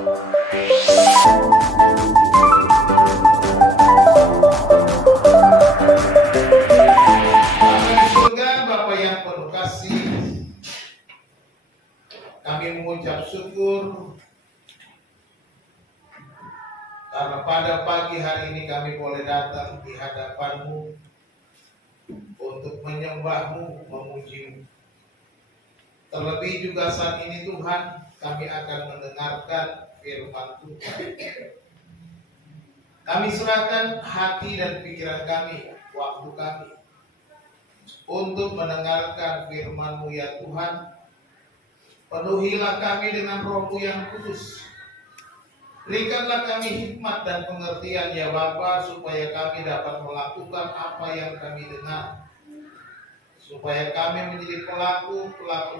Bapa yang penuh kasih, kami mengucap syukur karena pada pagi hari ini kami boleh datang di hadapan-Mu untuk menyembah-Mu, memuji-Mu. Terlebih juga saat ini Tuhan, kami akan mendengarkan firman Tuhan. Kami serahkan hati dan pikiran kami, waktu kami, untuk mendengarkan firman-Mu ya Tuhan. Penuhilah kami dengan Roh-Mu yang kudus. Berikanlah kami hikmat dan pengertian ya Bapa, supaya kami dapat melakukan apa yang kami dengar. Supaya kami menjadi pelaku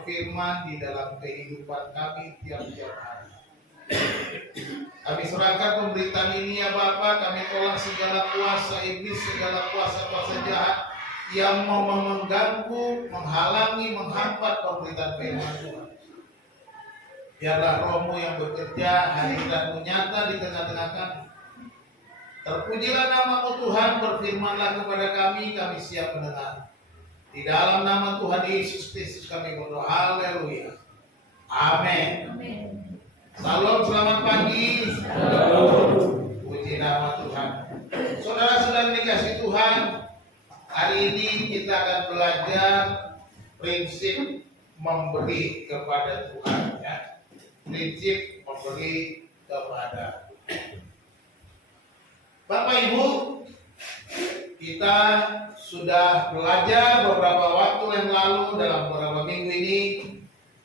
firman di dalam kehidupan kami tiap-tiap hari. Kami serahkan pemberitaan ini ya Bapa, kami tolak segala kuasa iblis, segala kuasa-kuasa jahat yang mau mengganggu, menghalangi, menghambat pemberitaan firman Tuhan. Biarlah Roh-Mu yang bekerja, hadir dan nyata di tengah-tengah kami. Terpujilah nama-Mu Tuhan, berfirmanlah kepada kami, kami siap mendengar. Di dalam nama Tuhan Yesus Kristus kami berdoa, haleluya. Amin. Salam, selamat pagi. Puji nama Tuhan. Saudara-saudara dikasih Tuhan, hari ini kita akan belajar prinsip memberi kepada Tuhan, ya. Prinsip memberi kepada Bapak Ibu. Kita sudah belajar beberapa waktu yang lalu dalam beberapa minggu ini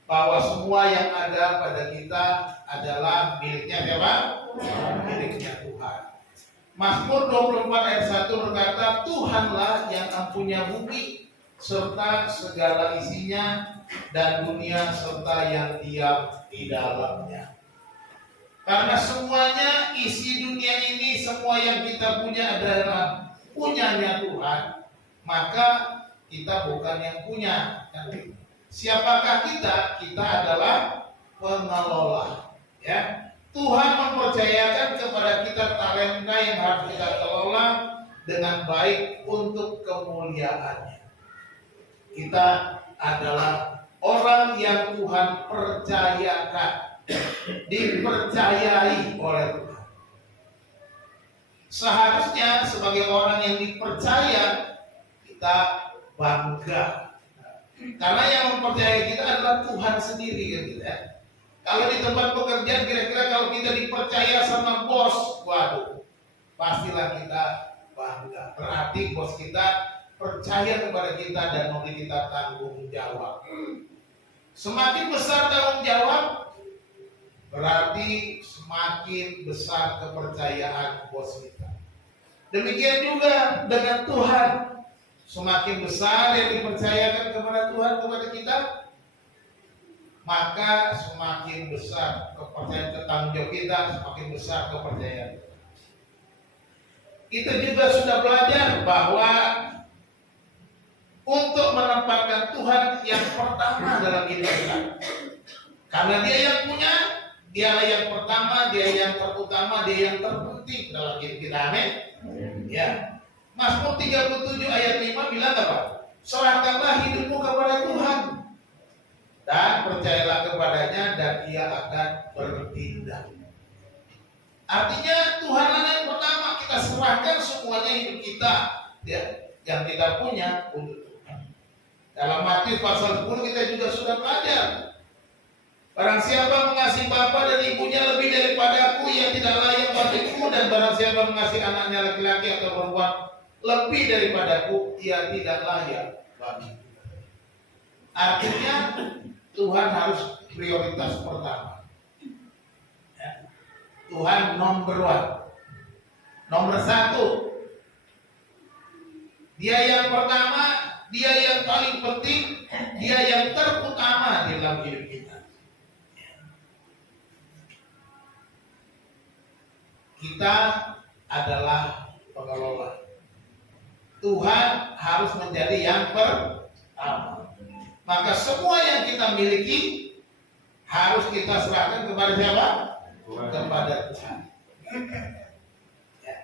bahwa semua yang ada pada kita adalah miliknya siapa? Miliknya Tuhan. Mazmur 24 ayat 1 berkata, Tuhanlah yang mempunyai bumi serta segala isinya, dan dunia serta yang diam di dalamnya. Karena semuanya isi dunia ini, semua yang kita punya adalah punyanya Tuhan, maka kita bukan yang punya. Siapakah kita? Kita adalah pengelola. Ya, Tuhan mempercayakan kepada kita talenta yang harus kita kelola dengan baik untuk kemuliaannya. Kita adalah orang yang Tuhan percayakan, dipercayai oleh Tuhan. Seharusnya sebagai orang yang dipercaya, kita bangga. Karena yang mempercayai kita adalah Tuhan sendiri, gitu ya. Kalau di tempat pekerjaan, kira-kira kalau kita dipercaya sama bos, waduh, pastilah kita bangga. Berarti bos kita percaya kepada kita dan memberi kita tanggung jawab. Semakin besar tanggung jawab, berarti semakin besar kepercayaan bos kita. Demikian juga dengan Tuhan. Semakin besar yang dipercayakan kepada Tuhan kepada kita, maka semakin besar kepercayaan tanggung jawab kita, semakin besar kepercayaan. Kita juga sudah belajar bahwa untuk menempatkan Tuhan yang pertama dalam hidup kita. Karena Dia yang punya, Dialah yang pertama, Dia yang terutama, Dia yang terpenting dalam hidup kita. Amin. Ya. Mazmur 37 ayat 5 bilang apa? Serahkanlah hidupmu kepada Tuhan dan percayalah kepadanya, dan Ia akan bertindak. Artinya Tuhanlah yang pertama, kita serahkan semuanya hidup kita, ya, yang kita punya untuk Tuhan. Dalam Matius pasal 10 kita juga sudah belajar. Barang siapa mengasihi bapa dan ibunya lebih daripada aku, ia tidak layak bagiku, dan barang siapa mengasihi anaknya laki-laki atau perempuan lebih daripadaku, ia tidak layak bagiku. Artinya Tuhan harus prioritas pertama. Ya. Tuhan nomor 1. Nomor 1. Dia yang pertama, Dia yang paling penting, Dia yang terutama di dalam hidup kita. Kita adalah pengelola. Tuhan harus menjadi yang pertama. Maka semua yang kita miliki harus kita serahkan kepada siapa? kepada Tuhan. Ya.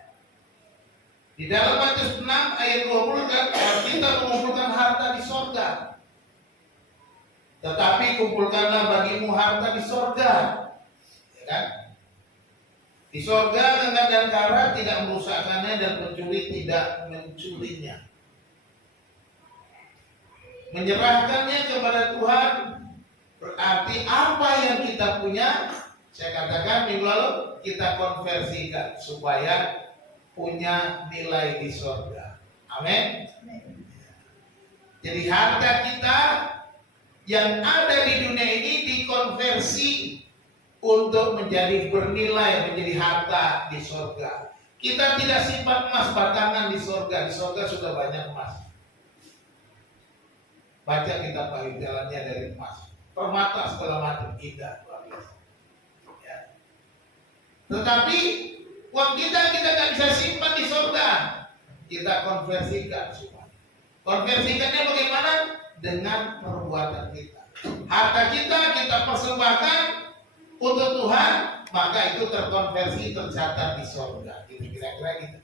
Di dalam Matius 6 ayat 20 kan kita mengumpulkan harta di sorga. Tetapi kumpulkanlah bagimu harta di sorga. Ya kan? Di sorga gengat dan karat tidak merusakkannya dan pencuri tidak mencurinya. Menyerahkannya kepada Tuhan berarti apa yang kita punya, saya katakan minggu lalu, kita konversikan supaya punya nilai di sorga. Amin. Jadi harta kita yang ada di dunia ini dikonversi untuk menjadi bernilai, menjadi harta di sorga. Kita tidak simpan emas batangan di sorga. Di sorga sudah banyak emas. Baca kitab Wahyu, jalannya dari emas, permata segala macam, indah, luar biasa. Ya. Tetapi uang kita nggak bisa simpan di sorga. Kita konversikan semua. Konversikannya bagaimana? Dengan perbuatan kita. Harta kita persembahkan untuk Tuhan, maka itu terkonversi, tercatat di sorga. Kira-kira gitu.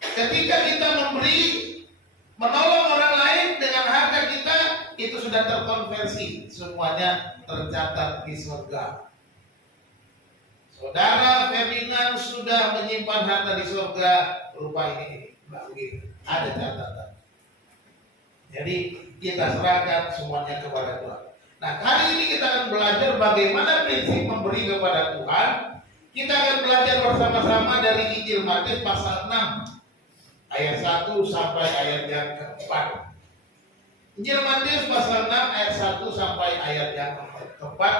Ketika kita memberi, menolong orang lain dengan harta kita, itu sudah terkonversi, semuanya tercatat di surga. Saudara Ferdinand sudah menyimpan harta di surga berupa ini, begitu. Ada catatan. Jadi kita serahkan semuanya kepada Tuhan. Nah, kali ini kita akan belajar bagaimana prinsip memberi kepada Tuhan. Kita akan belajar bersama-sama dari Injil Matius pasal 6. Ayat 1 sampai ayat yang keempat. Injil Matius pasal 6 ayat 1 sampai ayat yang keempat.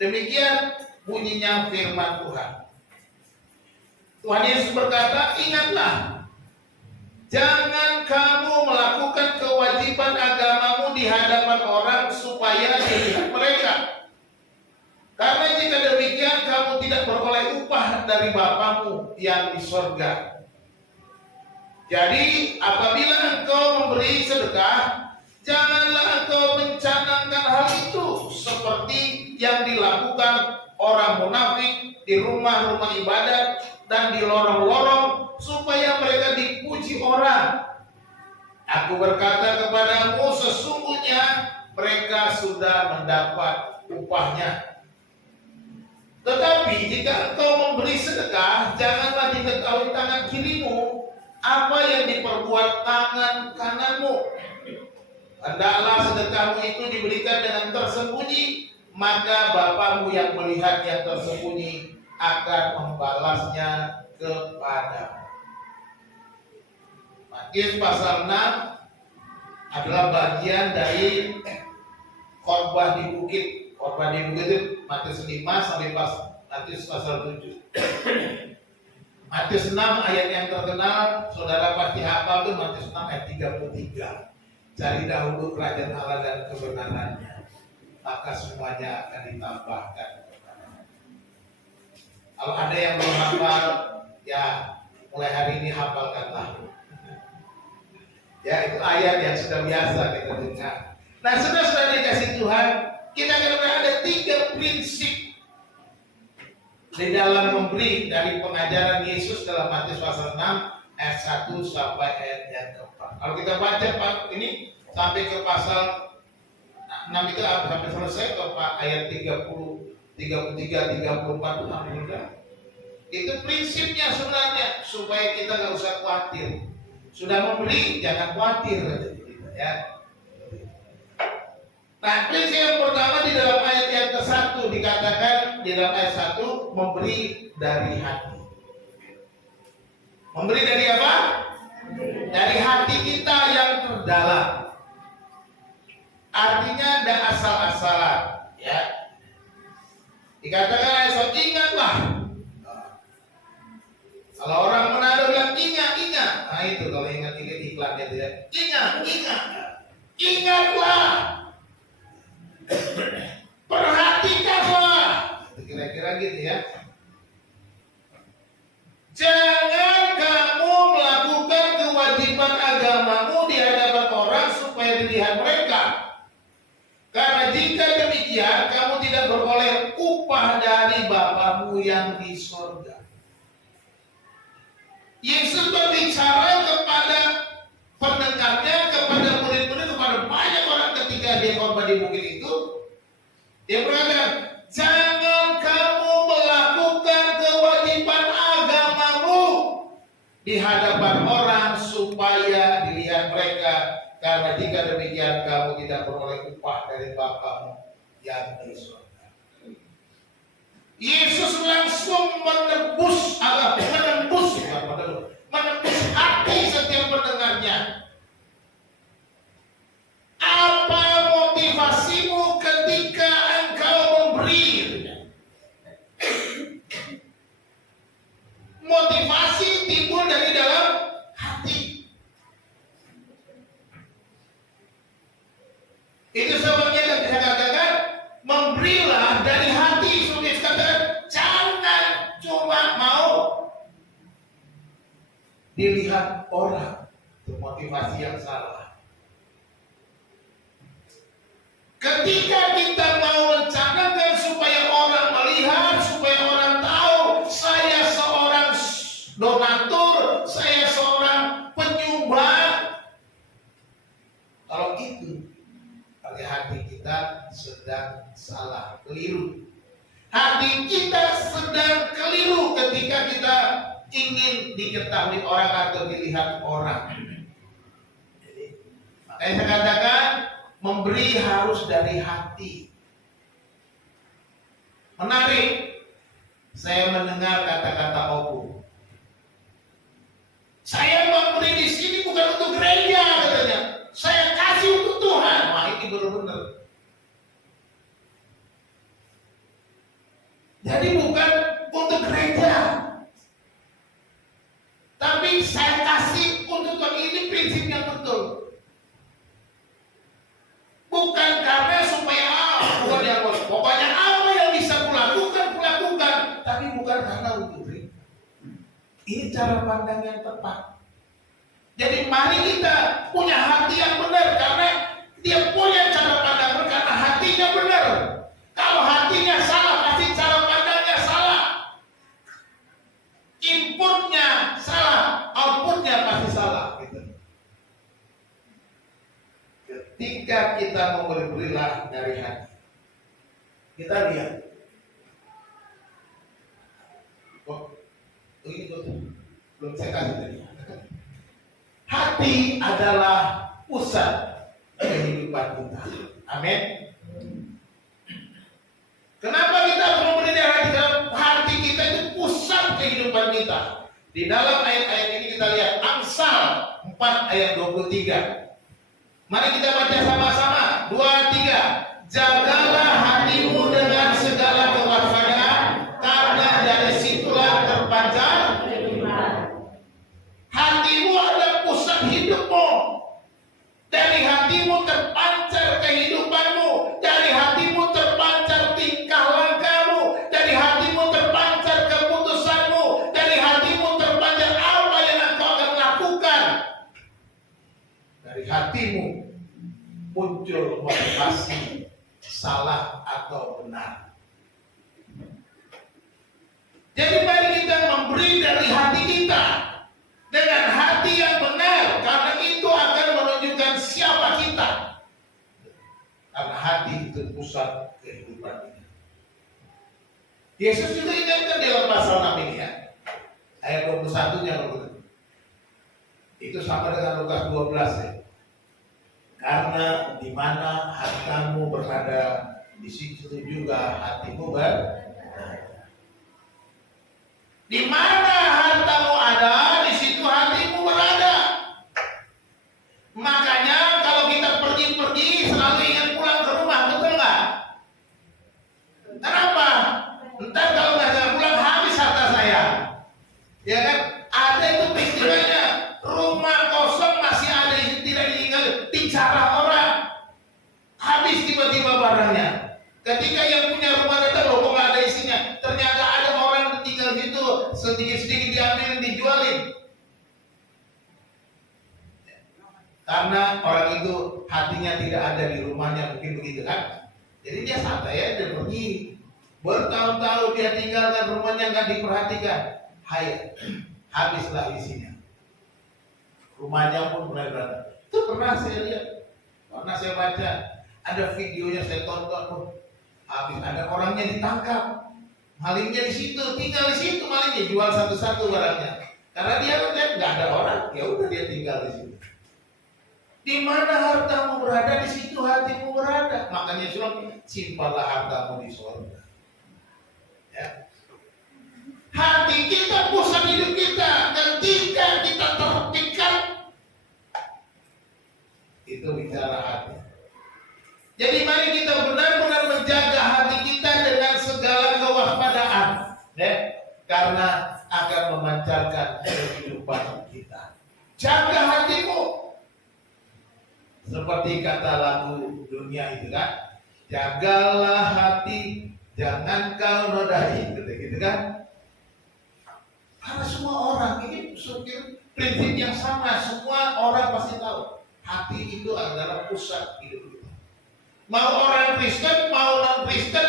Demikian bunyinya firman Tuhan. Tuhan Yesus berkata, ingatlah, jangan kamu melakukan kewajiban agamamu di hadapan orang supaya dilihat mereka. Karena jika demikian kamu tidak beroleh upah dari Bapamu yang di sorga. Jadi apabila engkau memberi sedekah, janganlah engkau mencanangkan hal itu seperti yang dilakukan orang munafik di rumah-rumah ibadat dan di lorong-lorong supaya mereka dipuji orang. Aku berkata kepadamu, sesungguhnya mereka sudah mendapat upahnya. Tetapi jika engkau memberi sedekah, janganlah diketahui tangan kirimu apa yang diperbuat tangan kananmu. Hendaklah sedekahmu itu diberikan dengan tersembunyi, maka Bapamu yang melihat yang tersembunyi akan membalasnya kepadamu. Matius pasal 6 adalah bagian dari khotbah di bukit. Khotbah di bukit itu Matius 5 sampai Matius pasal 7. Matius 6 ayat yang terkenal, saudara pasti hafal tuh, Matius 6 ayat 33. Cari dahulu kerajaan Allah dan kebenarannya, maka semuanya akan ditambahkan. Kalau ada yang belum hafal, ya mulai hari ini hafalkanlah. Ya, itu ayat yang sudah biasa kita dengar. Nah, sudah dikasih Tuhan, kita akan ada 3 prinsip di dalam memberi dari pengajaran Yesus dalam Matius pasal 6 ayat 1 sampai ayat yang keempat. Kalau kita baca ini sampai ke pasal 6 itu sampai selesai ke ayat 30, 33, 34 itu itu prinsipnya sebenarnya supaya kita nggak usah khawatir. Sudah memberi jangan khawatir, ya. Nah, prinsip yang pertama di dalam ayat yang ke-1 dikatakan di dalam ayat 1 memberi dari hati. Memberi dari apa? Dari hati kita yang terdalam. Artinya tidak asal-asalan, ya. Dikatakan ayat 1, ingatlah. Kalau orang Manado bilang ingat. Nah itu kalau ingat iklannya dia. Ingat. Ingatlah. Perhatikanlah, kira-kira gitu ya. Jangan kamu melakukan kewajiban agamamu di hadapan orang supaya dilihat mereka. Karena jika demikian kamu tidak beroleh upah dari Bapamu yang di sorga. Yesus berbicara kepada pendengarnya, kepada murid-murid, kepada banyak orang ketika dia khotbah di bukit itu. Dia berkata, jangan kamu melakukan kewajiban agamamu di hadapan orang supaya dilihat mereka, karena jika demikian kamu tidak beroleh upah dari Bapamu yang di surga. Yesus langsung menembus hati setiap pendengarnya. Apa motivasimu ketika engkau memberi? Motivasi timbul dari dalam hati. Itu sebabnya saya katakan, memberilah dari hati. Sudah katakan, jangan cuma mau dilihat orang. Itu motivasi yang salah. Ketika kita mau rencanakan supaya orang melihat, supaya orang tahu saya seorang donatur, saya seorang penyumbang, kalau itu pada hati kita sedang salah, keliru. Hati kita sedang keliru ketika kita ingin diketahui orang atau dilihat orang. Jadi, makanya saya katakan, memberi harus dari hati. Menarik, saya mendengar kata-kata Obu. Saya memberi di sini bukan untuk gereja, katanya. Saya kasih untuk Tuhan. Wah, ini benar-benar. Jadi bukan untuk gereja, tapi saya kasih untuk Tuhan. Ini prinsip yang betul. Bukan karena supaya bukan yang pokoknya apa yang bisa kulakukan, tapi bukan karena untuk diri. Ini cara pandang yang tepat. Jadi mari kita punya hati yang benar, karena dia punya cara pandang benar karena hatinya benar. Kalau hatinya salah, pasti cara pandangnya salah. Inputnya salah, outputnya pasti salah. Gitu. Ketika kita memberi-berilah dari hati, kita lihat. Ini belum saya kasih tadi. Hati adalah pusat kehidupan kita. Amin. Kenapa kita harus memberi dari hati? Hati kita itu pusat kehidupan kita. Di dalam ayat-ayat ini kita lihat Amsal 4 ayat 23. Mari kita baca sama-sama. 2, 3. Jagalah hatimu dengan segala kewaspadaan, karena dari situlah terpancar kehidupan. Hatimu adalah pusat hidupmu. Dari hatimu terpancar kehidupanmu. Dari hatimu terpancar tingkah langkahmu. Dari hatimu terpancar keputusanmu. Dari hatimu terpancar apa yang engkau akan lakukan. Dari hatimu muncul motivasi salah atau benar. Jadi mari kita memberi dari hati kita dengan hati yang benar, karena itu akan menunjukkan siapa kita. Karena hati itu pusat kehidupan kita. Yesus juga ingatkan dalam pasal 6 ini ya, ayat 21-nya begitu. Itu sama dengan Lukas 12 ya. Karena di mana hartamu berada, di situ juga hatimu berada. Di mana hartamu ada, di situ hatimu berada. Makanya kalau kita pergi-pergi selalu ingat pulang ke rumah, betul nggak? Kenapa? Ntar kalau nggak pulang habis harta saya, ya kan? Ada itu peristiwanya, rumah kosong masih ada yang tidak ditinggal, bicara orang, habis tiba-tiba barangnya. Ketika yang punya rumah datang, loh kok nggak ada isinya? Ternyata ada orang yang tinggal situ, sedikit-sedikit diambil dan dijualin. Karena orang itu hatinya tidak ada di rumahnya, mungkin begitu kan? Jadi dia santai ya, dia pergi. Bertahun-tahun dia tinggalkan rumahnya, nggak diperhatikan. Hai, habislah isinya. Rumahnya pun mulai berantakan. Itu pernah saya lihat, pernah saya baca. Ada videonya saya tonton. Habis ada orangnya ditangkap. Malingnya di situ, tinggal di situ malingnya, jual satu-satu barangnya. Karena dia kan nggak ada orang, ya udah dia tinggal di situ. Di mana hartamu berada, di situ hatimu berada. Makanya suruh simpanlah hartamu di surga. Ya. Hati kita pusat hidup kita. Ketika kita terpikat, itu bicara hati. Jadi mari kita benar-benar menjaga hati kita dengan segala kewaspadaan, ya, karena akan memancarkan kehidupan kita. Jaga hatimu, seperti kata lagu dunia itu kan, jagalah hati, jangan kau nodai, gitu kan? Karena semua orang ini prinsip yang sama, semua orang pasti tahu hati itu adalah pusat hidup kita. Mau orang Kristen, mau non Kristen,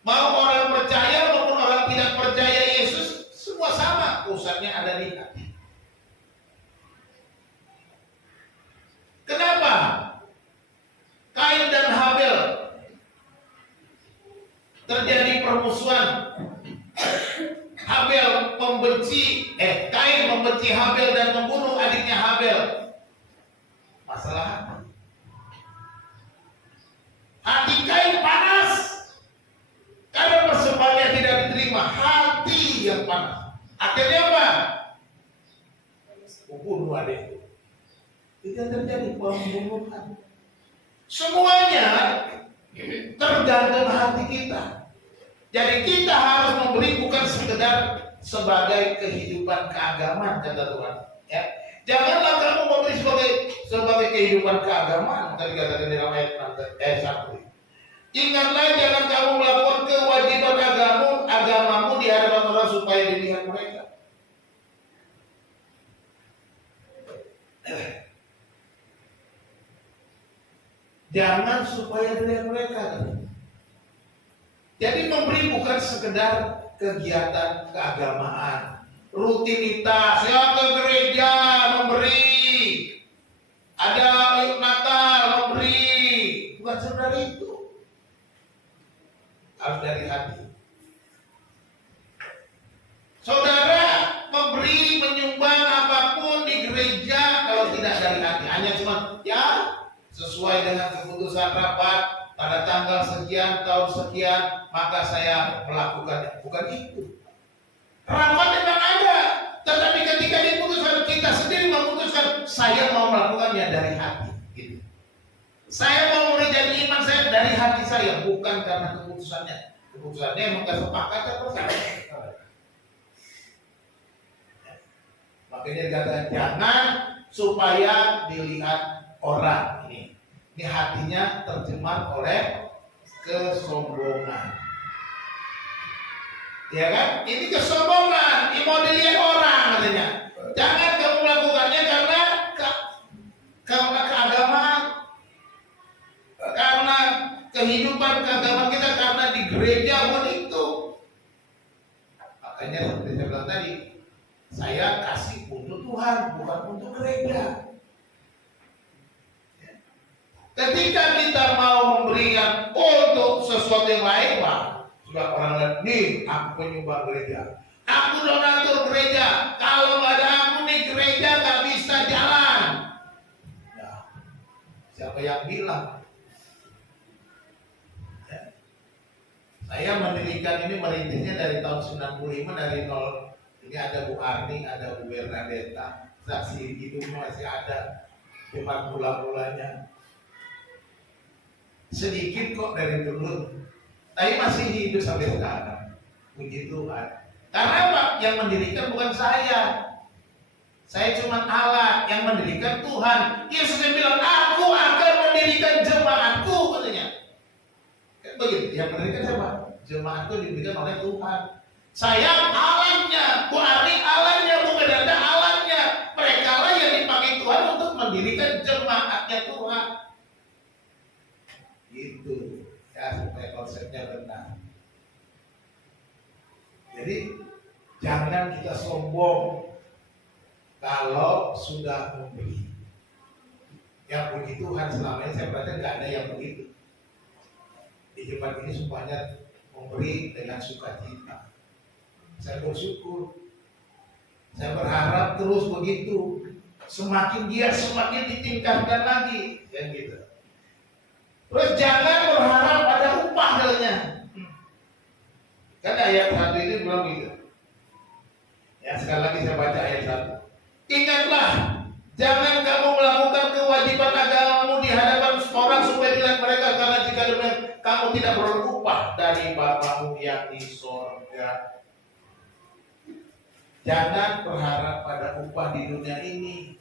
mau orang percaya maupun orang tidak percaya Yesus, semua sama, pusatnya ada di hati. Kenapa? Kain dan Habel terjadi permusuhan. Kain membenci Habel dan membunuh adiknya Habel. Masalah hati. Hati Kain panas karena persembahannya tidak diterima. Hati yang panas. Akhirnya apa? Membunuh adiknya. Itu yang terjadi, pembunuhan. Semuanya tergantung hati kita. Jadi kita harus memberi bukan sekedar sebagai kehidupan keagamaan, kata Tuhan. Ya. Janganlah kamu memberi sebagai kehidupan keagamaan, tadi katakan dalam ayat 1. Ingatlah, jangan kamu melakukan kewajiban agamamu di hadapan orang supaya dilihat mereka. Jangan supaya dilihat mereka. Jadi memberi bukan sekedar kegiatan keagamaan, rutinitas, ya ke gereja memberi, ada Natal memberi, bukan sekedar itu. Harus dari hati. Saudara memberi, menyumbang apapun di gereja, kalau tidak dari hati, hanya cuma ya sesuai dengan keputusan rapat pada tanggal sekian, tahun sekian, maka saya melakukannya. Bukan itu. Rapat memang ada, tetapi ketika diputuskan, kita sendiri memutuskan, saya mau melakukannya dari hati. Gitu. Saya mau menjadi iman saya dari hati saya, bukan karena keputusannya. Keputusannya memang kesepakatan bersama. Makanya dikatakan jangan supaya dilihat orang. Ini hatinya terjemah oleh kesombongan. Ya kan? Ini kesombongan, ini mau dilihat orang katanya. Jangan kamu melakukannya karena keagamaan, karena kehidupan keagamaan kita, karena di gereja pun itu. Makanya seperti saya bilang tadi, saya kasih untuk Tuhan, bukan untuk gereja. Ketika kita mau memberikan untuk sesuatu yang lain, Pak, sudah orang lain, nih aku penyumbang gereja, aku donatur gereja, kalau nggak ada aku nih gereja nggak bisa jalan. Ya, siapa yang bilang? Ya. Saya mendirikan ini, merintisnya dari tahun 95, dari nol. Ini ada Bu Arni, ada Bu Bernadetta, saksi hidupnya masih ada, cuma mula-mulanya. Sedikit kok dari dulu, tapi masih hidup sampai sekarang. Puji Tuhan. Karena apa? Yang mendirikan bukan saya cuma alat. Yang mendirikan Tuhan. Yesus bilang, aku akan mendirikan jemaatku, katanya. Kan begitu. Yang mendirikan siapa? Jemaatku diberikan oleh Tuhan. Saya alatnya, Bu Ari alatnya, Bu Bedanda alatnya. Mereka lah yang dipakai Tuhan untuk mendirikan jemaatnya Tuhan. Itu ya, supaya konsepnya Jadi jangan kita sombong kalau sudah memberi. Yang puji Tuhan selama ini saya perhatikan nggak ada yang begitu. Di tempat ini semuanya memberi dengan sukacita. Saya bersyukur. Saya berharap terus begitu. Semakin giat, semakin ditingkatkan lagi, yang gitu. Terus jangan berharap ada upah darinya. Kan ayat 1 ini belum gitu. Ya, sekali lagi saya baca ayat 1. Ingatlah, jangan kamu melakukan kewajiban agamamu di hadapan orang supaya dilihat mereka, karena jika demikian kamu tidak beroleh upah dari Bapamu yang di sorga. Jangan berharap pada upah di dunia ini,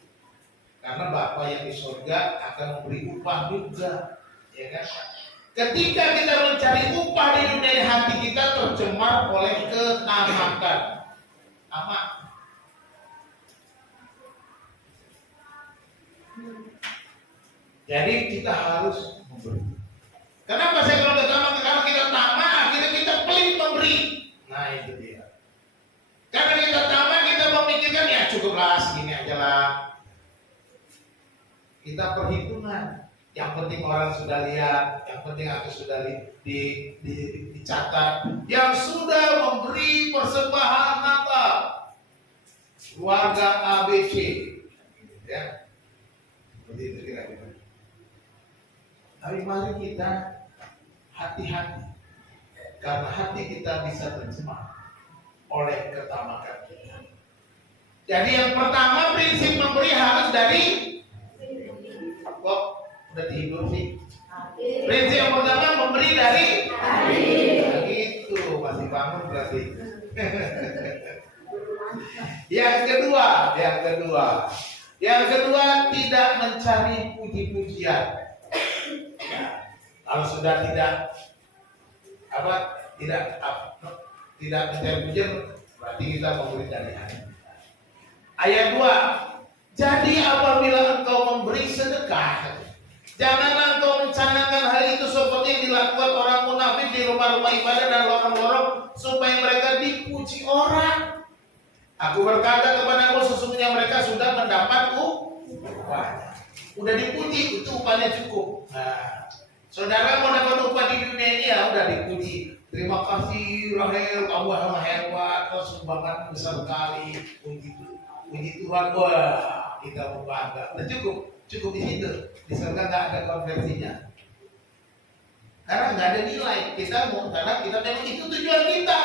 karena Bapa yang di sorga akan memberi upah juga, ya kan? Ketika kita mencari upah di dunia ini, hati kita tercemar oleh ketamakan. Amak. Jadi kita harus memberi. Kenapa saya kalau tamak? Karena kita tamak, akhirnya kita pelit memberi. Nah itu dia. Karena kita tamak, kita memikirkan ya cukuplah segini aja lah. Kita perhitungan. Yang penting orang sudah lihat, yang penting aku sudah dicatat. Yang sudah memberi persembahan Natal, keluarga ABC, ya. Seperti itu kira-kira. Tapi mari kita hati-hati, karena hati kita bisa tercemar oleh ketamakan kita. Jadi yang pertama, prinsip memberi harus dari kok udah tidur sih. Prinsip yang pertama, memberi dari nah, gitu, masih bangun berarti. Yang kedua tidak mencari puji-pujian. Ya, kalau sudah tidak mencari pujian, berarti kita memberi dari hati. Ayat 2. Jadi apabila engkau memberi sedekah, janganlah engkau mencanangkan hal itu seperti yang dilakukan orang munafik di rumah-rumah ibadah dan lorong-lorong, supaya mereka dipuji orang. Aku berkata kepadamu, sesungguhnya mereka sudah mendapat upah. Udah dipuji, itu upahnya cukup. Nah, saudara mau dapat upah di dunia ini ya udah dipuji. Terima kasih Rahel, kamu hebat, kau sumbangan besar sekali. Puji Tuhan, wah kita berbangga. Udah cukup di situ. Di surga nggak ada konversinya. Karena nggak ada nilai. Karena kita memang itu tujuan kita.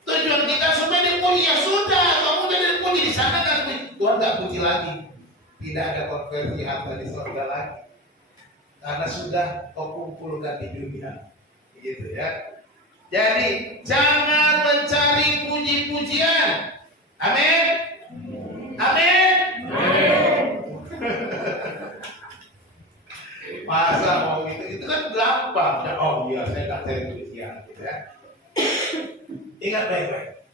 Tujuan kita supaya dipuji, ya sudah, kamu udah dipuji di sana kan, Tuhan nggak puji lagi. Tidak ada konversi harta di surga lagi, karena sudah kau kumpulkan di dunia, gitu ya. Jadi jangan mencari puji-pujian. Amin. Amin. Masa mau itu kan gampang. Oh iya, saya nggak cari pujian, gitu ya. Ingat baik-baik,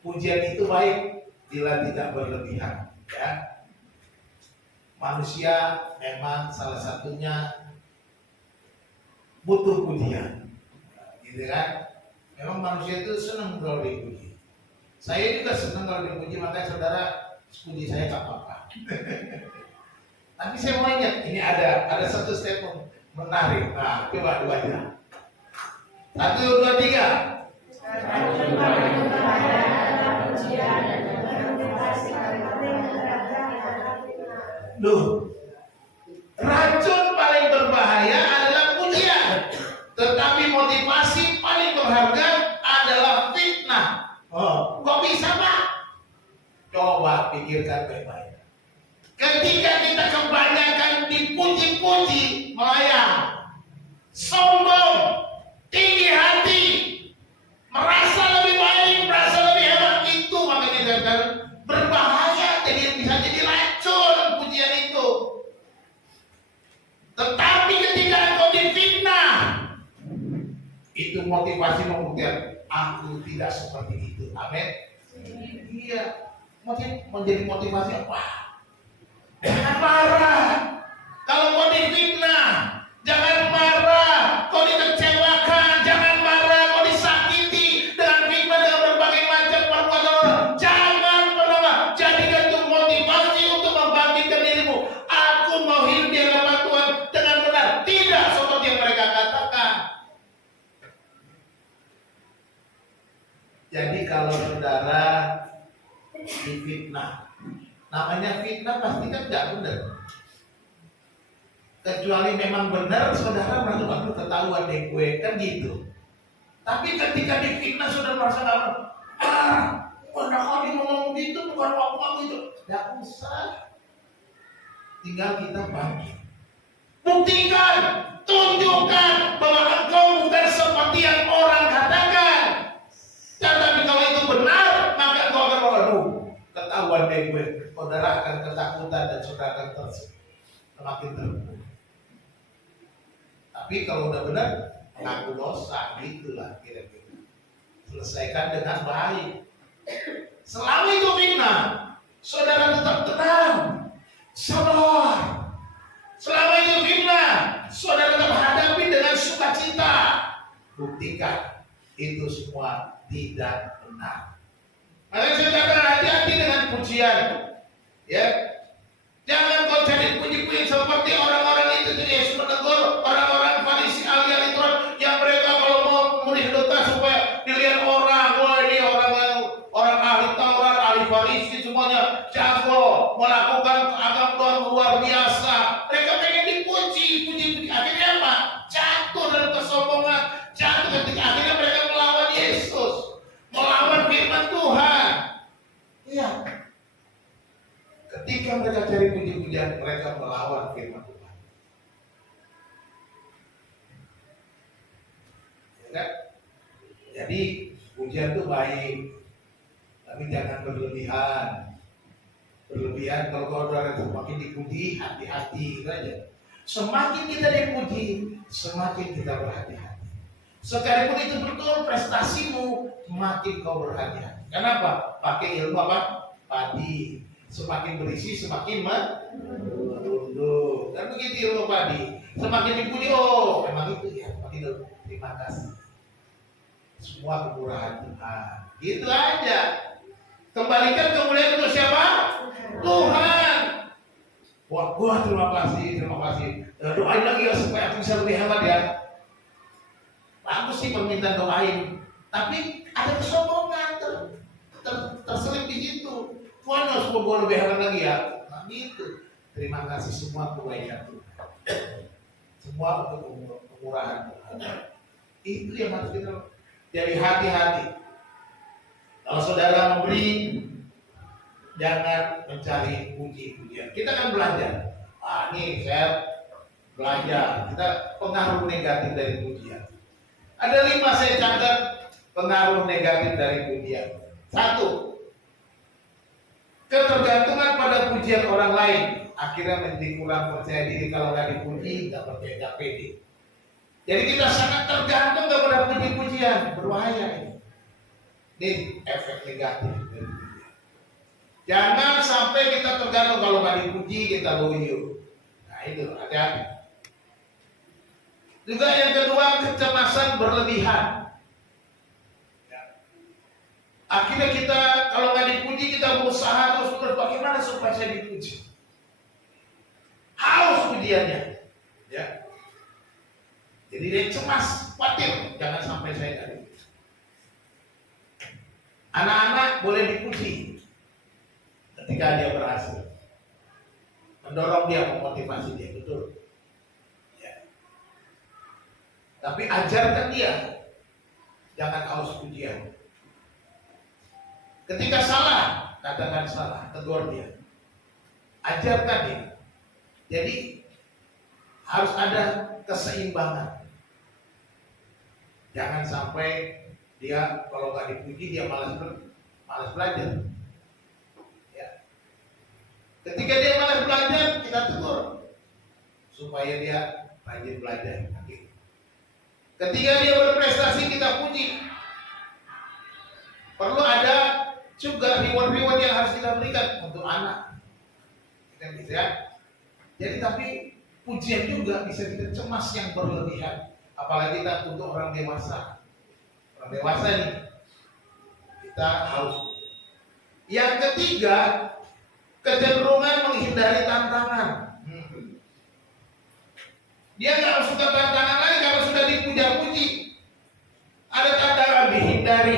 pujian itu baik bila tidak berlebihan, ya. Manusia memang salah satunya butuh pujian, gitu kan? Memang manusia itu senang kalau dipuji. Saya juga senang kalau dipuji, makanya saudara puji saya tak apa-apa. Tapi saya mau ingat, ini ada satu statement menarik. Nah, coba dua aja. 1, 2, 3. Loh, racun paling berbahaya adalah pujian, tetapi motivasi paling berharga adalah fitnah. Oh, kok bisa Pak? Coba pikirkan baik-baik. Ketika kita kebanyakan dipuji-puji, melayang, sombong, tinggi hati, merasa lebih baik, merasa lebih hebat, itu makanya kita berbahaya. Jadi bisa jadi racun pujian itu. Tetapi ketika engkau difitnah, itu motivasi membuktikan aku tidak seperti itu. Amin. Iya, menjadi motivasi apa? Jangan marah. Kalau kau difitnah, jangan marah. Kau dikecewakan, jangan marah. Kau disakiti dengan fitnah, dengan berbagai macam Jadi kalau saudara difitnah, namanya fitnah pasti kan nggak benar. Kecuali memang benar, saudara merasa aduh ketahuan deh gue, kan gitu. Tapi ketika difitnah saudara merasa mana kali ngomong gitu, bukan waktu itu. Nggak usah. Tinggal kita bangkit. Buktikan, tunjukkan bahwa engkau bukan seperti yang orang katakan. Tapi kalau itu benar, maka engkau akan waduh, ketahuan deh gue. Saudara akan ketakutan dan saudara akan semakin terpuruk. Tapi kalau udah benar, mengaku dosa, gitulah kira-kira. Selesaikan dengan baik. Selama itu fitnah, saudara tetap tenang, sabar. Selama itu fitnah, saudara tetap hadapi dengan sukacita. Buktikan itu semua tidak benar. Makanya saudara hati-hati dengan pujian, ya. Jangan kau cari puji-puji seperti orang-orang itu Yesus menegur orang-orang Farisi ahli Taurat yang mereka kalau mau menulis dosa supaya dilihat orang, wah ini orang ahli Taurat, ahli Farisi semuanya jago melakukan agama Tuhan luar biasa. Mereka pengen dipuji, puji-puji. Akhirnya apa? Jatuh dalam kesombongan, jatuh ketika akhirnya mereka melawan Yesus, melawan firman Tuhan. Iya. Ketika mereka cari puji-pujian, mereka melawan firman Tuhan. Ya kan? Jadi pujian itu baik, tapi jangan berlebihan. Berlebihan kalau saudara semakin dipuji, hati-hati gitu aja. Semakin kita dipuji, semakin kita berhati-hati. Sekalipun itu betul prestasimu, semakin kau berhati-hati. Kenapa? Pakai ilmu apa? Padi. Semakin berisi, semakin merunduk. Dan begitu ilmu padi. Semakin dipuji, oh memang itu ya. Semakin terima kasih. Semua kemurahan Tuhan. Gitu aja. Kembalikan kemuliaan untuk siapa? Tuhan. Wah, terima kasih. Doain lagi ya supaya aku bisa lebih hebat ya. Bagus sih permintaan doain, tapi ada kesombongan terselip di situ. Tuhan harus membawa lebih hebat lagi ya. Nah gitu. Terima kasih semua kebaikan Tuhan. Semua untuk kemurahan Tuhan. Itu yang harus kita jadi hati-hati. Kalau saudara memberi, jangan mencari puji-pujian. Kita kan belajar. Ini saya belajar. Kita pengaruh negatif dari pujian. Ada 5 saya catat pengaruh negatif dari pujian. 1. Ketergantungan pada pujian orang lain akhirnya menjadi kurang percaya diri. Kalau nggak dipuji, nggak percaya, nggak pede. Jadi kita sangat tergantung kepada puji-pujian. Berbahaya ini. Ini efek negatif dari pujian. Jangan sampai kita tergantung kalau nggak dipuji kita loyo. Nah itu hati-hati. Juga yang kedua, kecemasan berlebihan. Akhirnya kita kalau nggak dipuji kita berusaha terus bagaimana supaya saya dipuji. Haus pujiannya, ya. Jadi dia cemas, khawatir jangan sampai saya nggak dipuji. Anak-anak boleh dipuji ketika dia berhasil, mendorong dia, memotivasi dia, betul. Ya. Tapi ajarkan dia, jangan haus pujian. Ketika salah, katakan salah, tegur dia. Ajarkan dia. Jadi harus ada keseimbangan. Jangan sampai dia kalau nggak dipuji dia malas belajar. Ya. Ketika dia malas belajar, kita tegur supaya dia rajin belajar. Ketika dia berprestasi, kita puji. Perlu ada juga reward yang harus kita berikan untuk anak. Kita bisa. Jadi tapi pujian juga bisa kita cemas yang berlebihan. Apalagi kita untuk orang dewasa. Orang dewasa nih kita harus. Yang ketiga, kecenderungan menghindari tantangan. Dia nggak suka tantangan lagi kalau sudah dipuja-puji. Ada tantangan dihindari.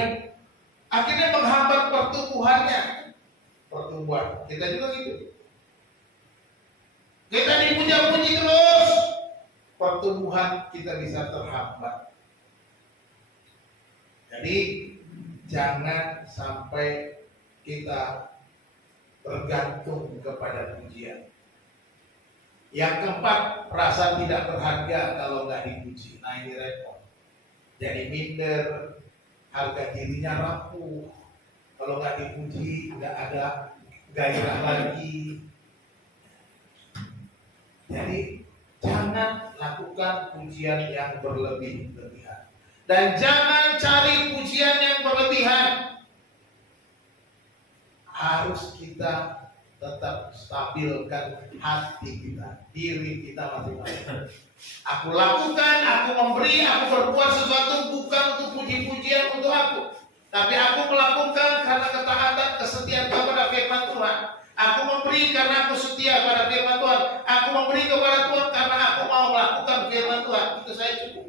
kita juga gitu. Kita dipuja-puji terus, pertumbuhan kita bisa terhambat. Jadi jangan sampai kita bergantung kepada pujian. Yang keempat, rasa tidak berharga kalau nggak dipuji. Nah ini repot. Jadi minder, harga dirinya rapuh. Kalau nggak dipuji, nggak ada gairah lagi. Jadi jangan lakukan pujian yang berlebih-lebihan. Dan jangan cari pujian yang berlebihan. Harus kita tetap stabilkan hati kita, diri kita masing-masing. Aku lakukan, aku memberi, aku berbuat sesuatu bukan untuk puji-pujian untuk aku, tapi aku melakukan karena ketaatan, kesetiaan kepada firman Tuhan. Aku memberi karena aku setia pada firman Tuhan. Aku memberi kepada Tuhan karena aku mau melakukan firman Tuhan. Itu saya cukup,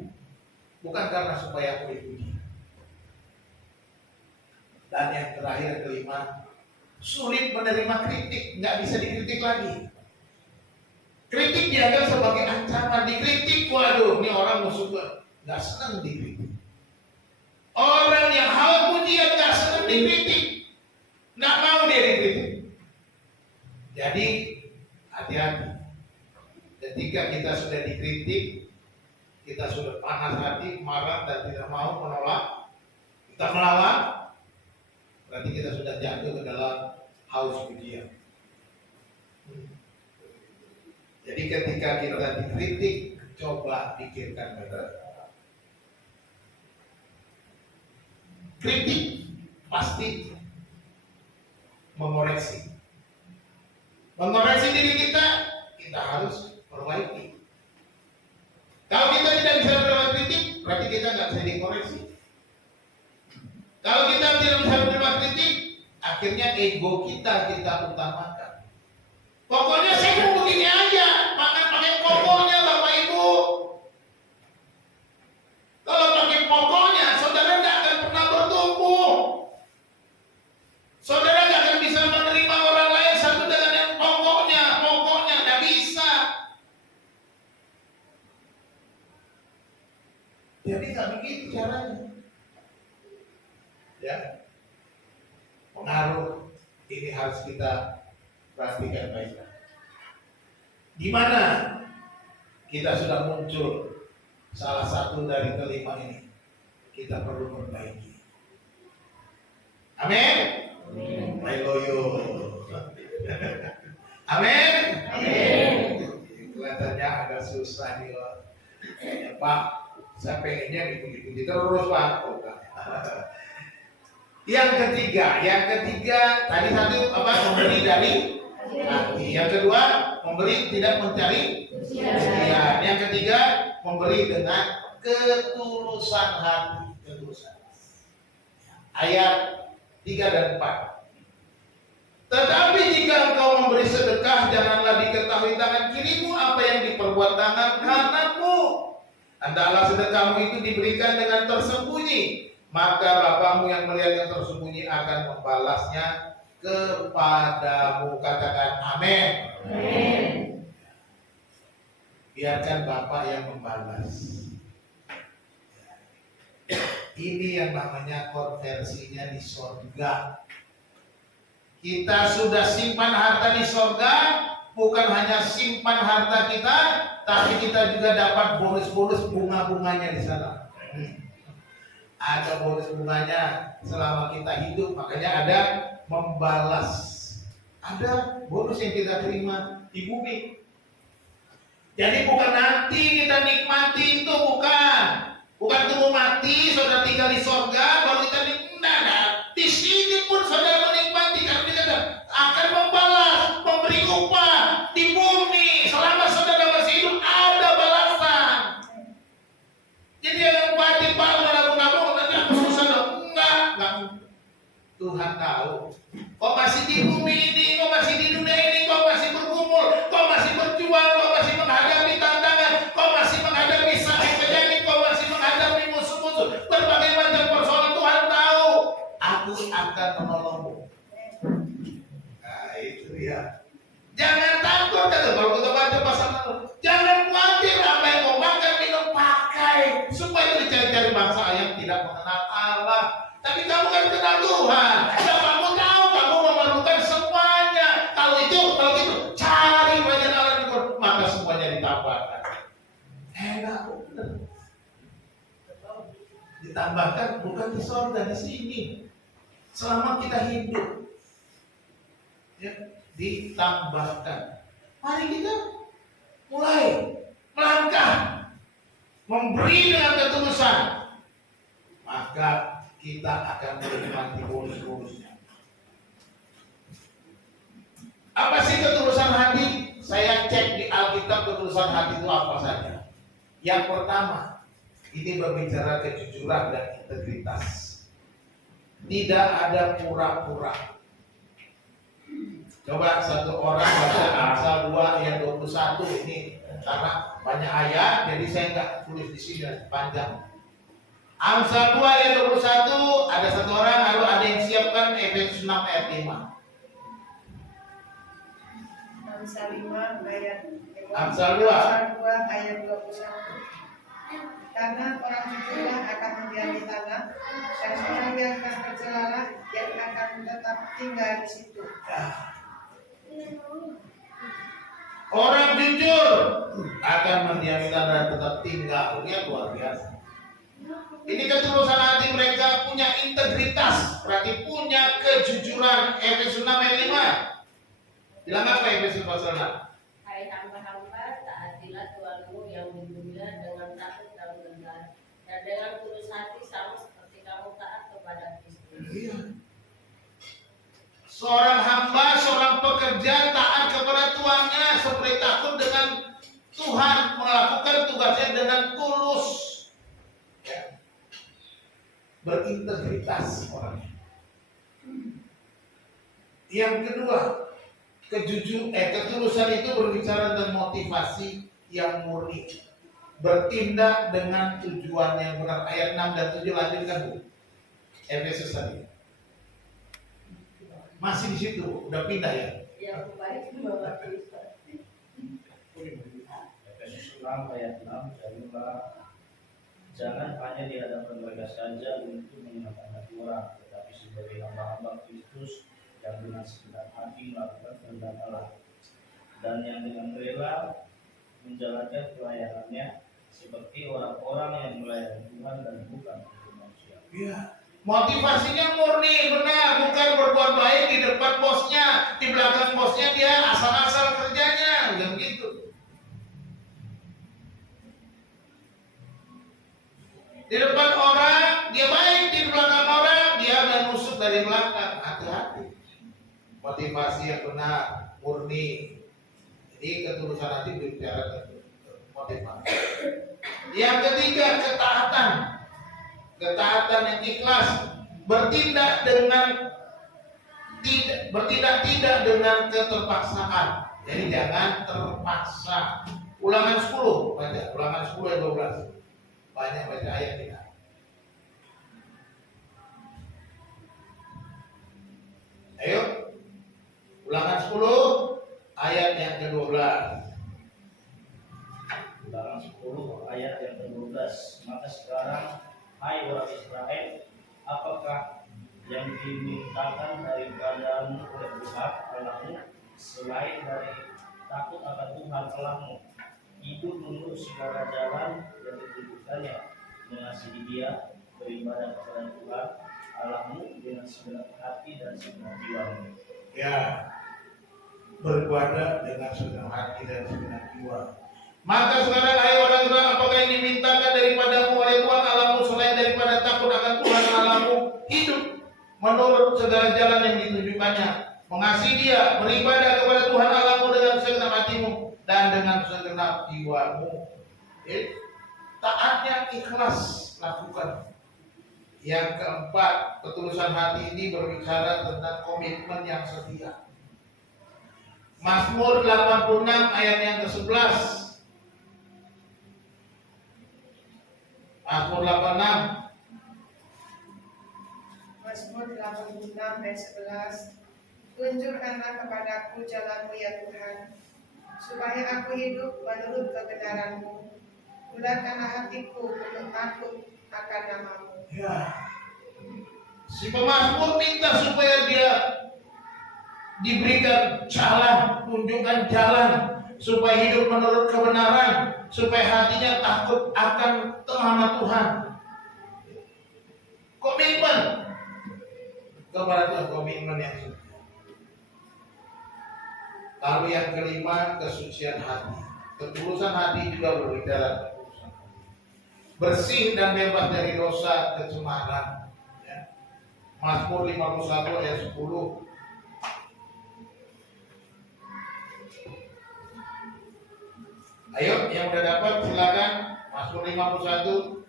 bukan karena supaya aku dipuji. Dan yang terakhir, kelima, sulit menerima kritik, nggak bisa dikritik lagi. Kritik dianggap sebagai ancaman, dikritik, waduh, ini orang musuh gue, nggak senang dikritik. Orang yang haus pujian nggak senang dikritik, nggak mau dia dikritik. Jadi hati-hati. Ketika kita sudah dikritik, kita sudah panas hati, marah dan tidak mau menolak, kita melawan, berarti kita sudah jatuh ke dalam haus pujian. Jadi ketika kita dikritik, coba pikirkan benar. Kritik pasti mengoreksi. Mengoreksi diri kita, kita harus perbaiki. Kalau kita tidak bisa menerima kritik, berarti kita nggak bisa dikoreksi. Kalau kita tidak bisa menerima kritik, akhirnya ego kita utamakan. Pokoknya saya mau begini aja, makan pakai pokoknya Bapak Ibu. Kalau pakai pokoknya, saudara nggak akan pernah bertumbuh. Saudara nggak akan bisa menerima orang lain satu dengan yang pokoknya nggak bisa. Jadi nggak begitu caranya. Ya, pengaruh ini harus kita perhatikan baik. Di mana kita sudah muncul salah satu dari kelima ini, kita perlu perbaiki. Amin. Haleluya. Amin. Kelihatannya agak susah nih, ya, Pak. Saya pengennya dipuji-puji terus, Pak. Yang ketiga tadi satu apa? Memberi dari hati. Yang kedua, memberi tidak mencari pujian. Yang ketiga, memberi dengan ketulusan hati. Ketulusan. Ayat 3 dan 4. Tetapi jika engkau memberi sedekah, janganlah diketahui tangan kirimu apa yang diperbuat tangan kananmu. Hendaklah sedekahmu itu diberikan dengan tersembunyi, maka Bapamu yang melihat yang tersembunyi akan membalasnya kepadamu. Katakan amin. Amin. Biarkan Bapa yang membalas. Ini yang namanya konversinya di sorga. Kita sudah simpan harta di sorga, bukan hanya simpan harta kita, tapi kita juga dapat bonus-bonus bunga-bunganya di sana. Ada bonus bunganya selama kita hidup, makanya ada membalas. Ada bonus yang kita terima di bumi. Jadi bukan nanti kita nikmati itu, bukan tunggu mati saudara tinggal di sorga baru kita nikmati. Di sini pun saudara menikmati karena kita akan membalas, memberi upah di bumi. Selama saudara masih hidup ada balasan. Jadi jangan khawatir Pak, nabung nanti aku susah dong. Enggak. Tuhan tahu. Kau masih di bumi ini, kau masih di dunia ini, kau masih bergumul, kau masih berjuang, kau masih menghadapi tantangan, kau masih menghadapi sakit penyakit, kau masih menghadapi musuh-musuh, berbagai macam persoalan. Tuhan tahu, aku akan menolongmu. Nah, itu Jangan khawatir apa yang kau makan, minum, pakai supaya itu dicari-cari bangsa yang tidak mengenal Allah. Tapi kamu kan kenal Tuhan. Dan kamu tahu kamu memerlukan semuanya. Kalau gitu cari banyak Allah di Quran, maka semuanya ditambahkan. Enak benar. Ditambahkan bukan di surga, di sini. Selama kita hidup, ya, ditambahkan. Mari kita mulai melangkah, memberi dengan ketulusan, maka kita akan menikmati bonus-bonusnya. Apa sih ketulusan hati? Saya cek di Alkitab ketulusan hati itu apa saja. Yang pertama, ini berbicara kejujuran dan integritas. Tidak ada pura-pura. Coba satu orang baca Amsal 2 ayat 21 ini, karena banyak ayat jadi saya nggak tulis di sini panjang. Amsal 2 ayat 21, ada satu orang, lalu ada yang siapkan Efesus 6 ayat 5. Amsal 5 ayat Amsal 2 ayat 21. Karena orang jujurlah akan mendiami tanah, dan orang yang tak bercelalah yang akan tetap tinggal di situ. Orang jujur akan mendiami tanah dan tetap tinggal. Lihat, luar biasa. Ini ketulusan hati, mereka punya integritas, berarti punya kejujuran. Efesus 6 ayat 5. Bilang apa Efesus pasal 6? Hai hamba-hamba, taatilah Tuhanmu yang mulia dengan takut dan benar, dan dengan tulus hati sama seperti kamu taat kepada Kristus. Iya. Seorang hamba, seorang pekerja taat kepada tuannya seperti takut dengan Tuhan, melakukan tugasnya dengan tulus, ya. Berintegritas orangnya. Yang kedua, ketulusan itu berbicara tentang motivasi yang murni, bertindak dengan tujuan yang benar. Ayat 6 dan 7 lanjutkan, Bu. Efesus tadi. Masih di situ, udah pindah ya? Yang baik membawa Kristus. Efesus 6 ayat 6, jangan hanya di hadapan mereka saja untuk menyenangkan hati orang, tetapi sebagai hamba-hamba Kristus yang dengan segenap hati melakukan kehendak Allah, dan yang dengan rela menjalankan pelayanannya seperti orang-orang yang melayani Tuhan dan bukan untuk manusia. Iya. Motivasinya murni, benar, bukan berbuat baik di depan bosnya, di belakang bosnya dia asal-asal kerjanya, bukan gitu. Di depan orang dia baik, di belakang orang dia menusuk dari belakang. Hati-hati. Motivasi yang benar, murni. Jadi ketulusan hati berbicara motivasi. Yang ketiga, ketaatan. Ketaatan yang ikhlas, bertindak tidak dengan keterpaksaan. Jadi jangan terpaksa. Ulangan 10 baca, Ulangan 10 ayat 12. Banyak baca ayat kita. Ayo. Ulangan 10 ayat yang ke-12. Ulangan 10 ayat yang ke-12. Maka sekarang, hai orang Israel, apakah yang dimintakan daripadamu oleh Tuhan Allahmu selain dari takut akan Tuhan Allahmu, hidup menurut segala jalan yang ditunjukkannya, mengasihi Dia, beribadah kepada Tuhan Allahmu dengan segenap hati dan segenap jiwamu. Ya, beribadah dengan segenap hati dan segenap jiwa. Maka sekarang hai orang Israel, apakah yang dimintakan daripadamu oleh Tuhan Allahmu selain daripada takut akan Tuhan Allahmu, hidup menurut segala jalan yang ditunjukkannya, mengasihi Dia, beribadah kepada Tuhan Allahmu dengan segenap hatimu dan dengan segenap jiwamu. Taatnya ikhlas lakukan. Yang keempat, ketulusan hati ini berbicara tentang komitmen yang setia. Mazmur 86 ayat yang ke-11. Mazmur 86. Mazmur 86 ayat 11. Tunjukkanlah kepadaku jalanmu ya Tuhan, supaya aku hidup menurut kebenaran-Mu. Mudahkanlah hatiku untuk takut akan nama-Mu. Ya. Si pemazmur minta supaya dia diberikan jalan, tunjukkan jalan supaya hidup menurut kebenaran, supaya hatinya takut akan nama Tuhan. Komitmen kepada Tuhan, komitmen yang suci. Lalu yang kelima, kesucian hati. Ketulusan hati juga berbicara ketulusan. Bersih dan bebas dari dosa kecemaran. Ya. Mazmur 51 ayat 10. Ayo, yang udah dapat silakan. Mazmur 51.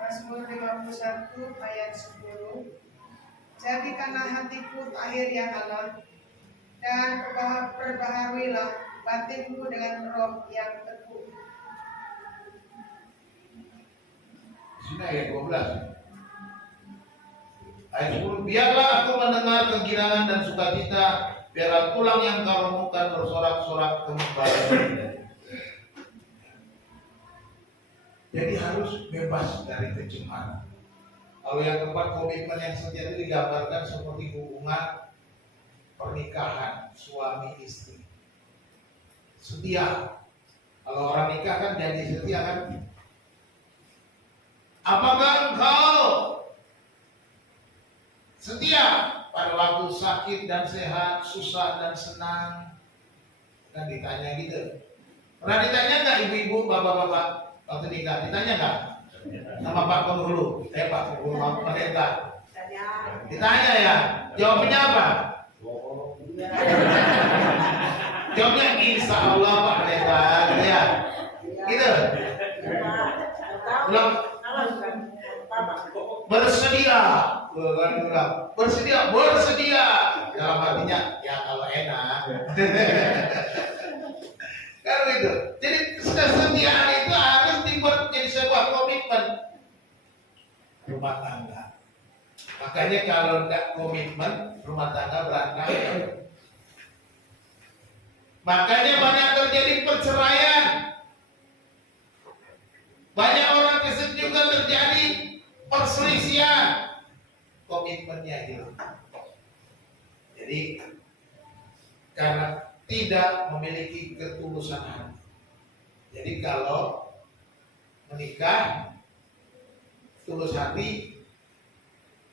Mazmur 51 ayat 10. Jadikanlah hatiku tahir ya Allah, dan perbaharuilah batinku dengan roh yang teguh. Sini ayat 12. Ayat 10. Biarlah aku mendengar kegirangan dan sukacita, biarlah tulang yang kau remukan bersorak-sorak kembali. Jadi harus bebas dari kecemaran. Kalau yang keempat, komitmen yang setia itu digambarkan seperti hubungan pernikahan suami istri. Setia. Kalau orang nikah kan janji setia kan. Apakah engkau setia pada waktu sakit dan sehat, susah dan senang? Kan ditanya gitu. Pernah ditanya nggak ibu-ibu, bapak-bapak waktu nikah? Ditanya nggak? Sama Pak Penghulu, Pak Penghulu Pendeta. Ditanya ya, jawabnya apa? Jawabnya insya Allah Pak Pendeta, gitu ya. Gitu. Ulang. Bersedia, bersedia. Dalam artinya, ya kalau enak. Kan gitu. Jadi kesetiaan itu harus dibuat jadi sebuah komitmen rumah tangga. Makanya kalau tidak komitmen rumah tangga berantakan. Makanya banyak terjadi perceraian. Banyak orang kesejukan terjadi perselisihan. Komitmennya hilang. Jadi karena tidak memiliki ketulusan hati. Jadi kalau menikah tulus hati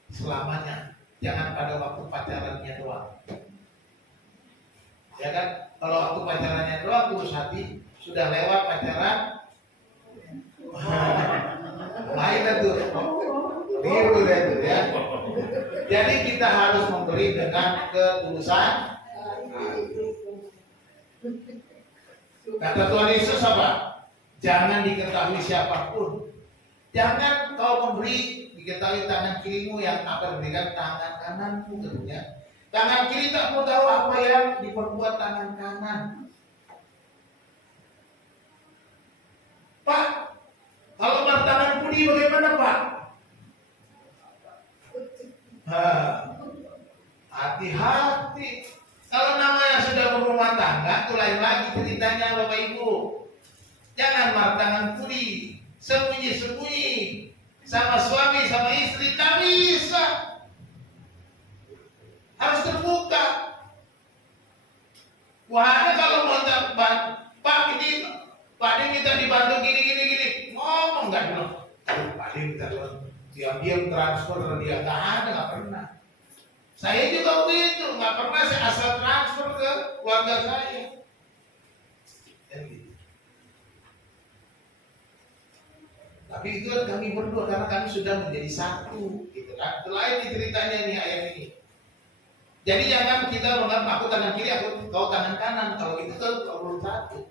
selamanya, jangan pada waktu pacarannya doang. Ya kan, kalau waktu pacarannya doang tulus hati, sudah lewat pacaran, lain itu, biru itu ya. Jadi kita harus memberi dengan ketulusan. Kata Tuhan Yesus apa? Jangan diketahui siapapun. Jangan kau memberi diketahui tangan kirimu yang akan memberikan tangan kananmu, katanya. Tangan kiri tak mau tahu apa yang diperbuat tangan kanan. Pak, kalau bertangan budi bagaimana Pak? Hati-hati. Kalau namanya sudah berumah tangga, itu lain lagi ceritanya Bapak Ibu. Jangan martangan puri, sembunyi-sembunyi sama suami sama istri, tak bisa. Harus terbuka. Wah, kalau mau Pak ini, Pak ini minta dibantu gini. Ngomong nggak dulu. Pak ini minta diam-diam transfer dia nggak pernah. Saya juga begitu, nggak pernah saya asal transfer ke keluarga saya. Tapi itu kan kami berdua karena kami sudah menjadi satu, gitu kan. Itu lain ceritanya nih ayat ini. Jadi jangan kita menganggap aku tangan kiri, kau tangan kanan. Kalau itu kan belum satu.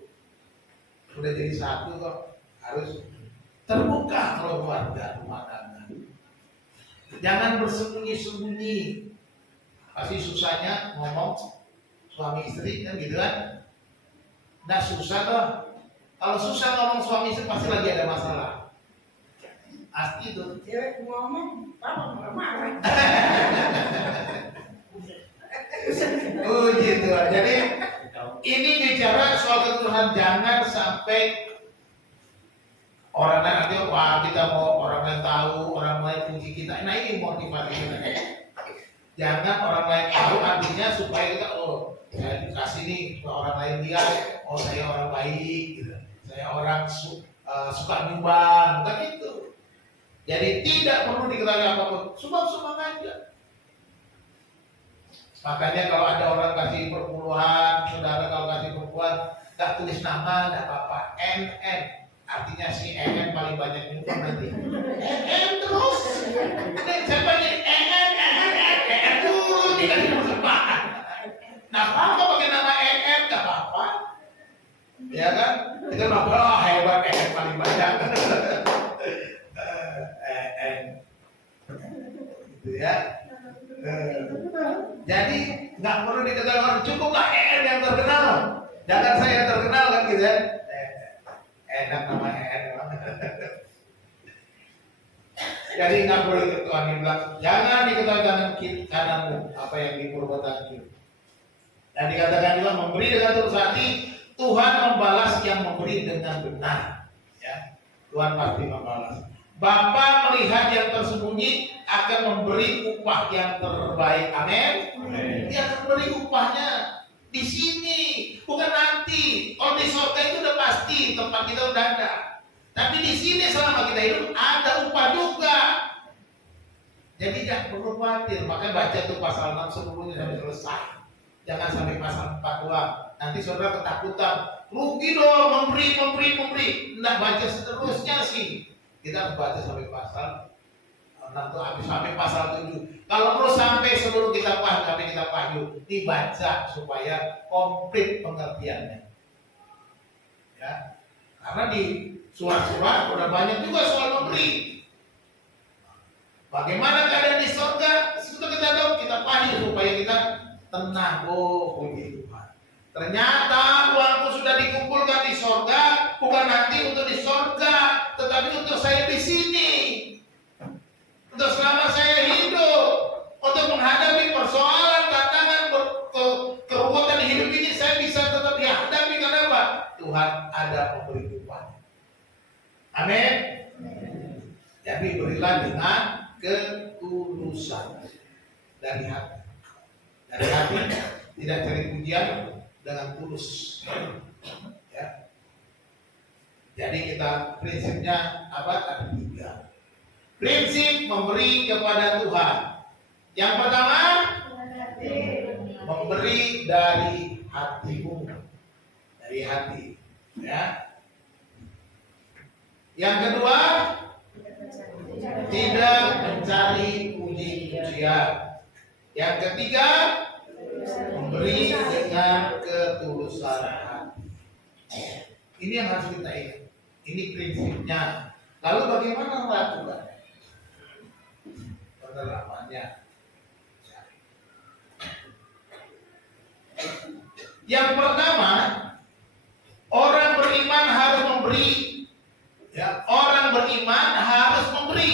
Sudah jadi satu kok, harus terbuka kalau keluarga rumah tangga. Jangan bersembunyi-sembunyi. Pasti susahnya ngomong suami istri kan gitu kan. Nah susah loh. Kalau susah ngomong suami istri pasti lagi ada masalah. Pasti itu. Cewek ngomong, papa marah-marah. Puji Tuhan. Jadi ini bicara soal ketulusan, jangan sampai orang lain nanti wah kita mau orang lain tahu, orang lain puji kita. Nah ini motivasi kita. Jangan orang lain tahu, artinya supaya kita saya dikasih nih supaya orang lain lihat, saya orang baik, gitu. Saya orang suka nyumbang, bukan itu. Jadi tidak perlu diketahui apapun, sumbang aja. Makanya kalau ada orang kasih perpuluhan, saudara kalau kasih perpuluhan, nggak tulis nama, nggak apa-apa, NN. Artinya si NN paling banyak nyumbang nanti. NN terus. Saya banyak NN dulu, tidak dipersembahkan. Nah, apa pakai nama NN, nggak apa-apa. Ya kan? Kita bilang, hebat NN paling banyak. NN. Gitu ya. Jadi nggak perlu diketahui orang, cukup lah EN yang terkenal. Jangan saya yang terkenal kan gitu ya. Enak nama EN. Jadi nggak perlu Tuhan bilang, jangan diketahui kanan kananmu apa yang diperbuatan kiri. Dan dikatakan juga memberi dengan tulus hati, Tuhan membalas yang memberi dengan benar. Ya, Tuhan pasti membalas. Bapa melihat yang tersembunyi akan memberi upah yang terbaik. Amin. Dia akan memberi upahnya di sini, bukan nanti. Kalau di surga itu udah pasti tempat kita udah ada. Tapi di sini selama kita hidup ada upah juga. Jadi jangan perlu khawatir. Makanya baca tuh pasal 6 seluruhnya sampai selesai. Jangan sampai pasal 4 doang. Nanti saudara ketakutan. Rugi dong memberi. Nggak baca seterusnya sih. Kita harus baca sampai pasal 6 tuh habis sampai pasal 7. Kalau perlu sampai seluruh kita paham, sampai kita paham, dibaca supaya komplit pengertiannya. Ya, karena di surat-surat udah banyak juga soal memberi. Bagaimana keadaan di surga? Sudah kita tahu, kita paham supaya kita tenang. Oh, puji Tuhan. Ternyata uangku sudah dikumpulkan di surga, bukan nanti untuk di surga, tetapi untuk saya di sini. Untuk selama saya hidup, untuk menghadapi persoalan, tantangan, keruwetan hidup ini saya bisa tetap dihadapi. Karena apa? Tuhan ada memberi upah. Amin. Jadi berilah dengan ketulusan dari hati. Dari hati, tidak cari pujian, dengan tulus. Ya. Jadi kita prinsipnya apa? Ada 3. Prinsip memberi kepada Tuhan. Yang pertama, memberi dari hatimu, dari hati. Ya. Yang kedua, tidak mencari puji-pujian. Yang ketiga, memberi dengan ketulusan hati. Ini yang harus kita ingat. Ini prinsipnya. Lalu bagaimana melakukan penerapannya? Yang pertama, orang beriman harus memberi. Ya, orang beriman harus memberi.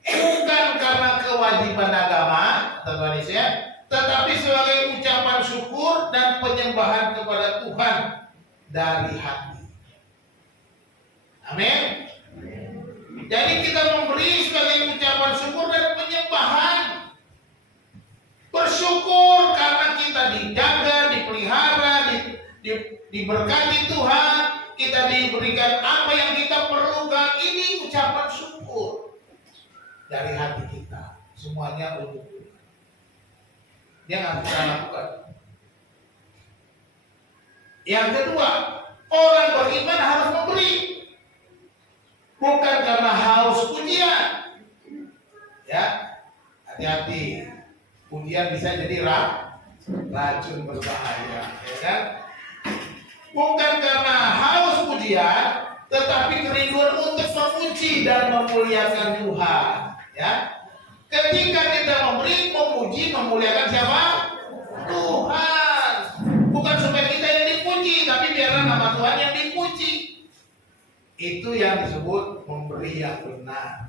Bukan karena kewajiban agama, teman-teman ya, tetapi sebagai ucapan syukur dan penyembahan kepada Tuhan dari hati. Amin. Jadi kita memberi sebagai ucapan syukur dan penyembahan. Bersyukur karena kita dijaga, dipelihara, diberkati Tuhan, kita diberikan apa yang kita perlukan. Ini ucapan syukur dari hati kita. Semuanya untuk Tuhan. Dia harus kita lakukan. Yang kedua, orang beriman harus memberi. Bukan karena haus pujian. Ya, hati-hati. Pujian bisa jadi racun berbahaya, ya kan? Bukan karena haus pujian, tetapi kerinduan untuk memuji dan memuliakan Tuhan. Ya, ketika kita memberi, memuji, memuliakan siapa? Tuhan. Bukan supaya kita yang dipuji, tapi biarlah nama Tuhan yang dipuji. Itu yang disebut memberi yang benar.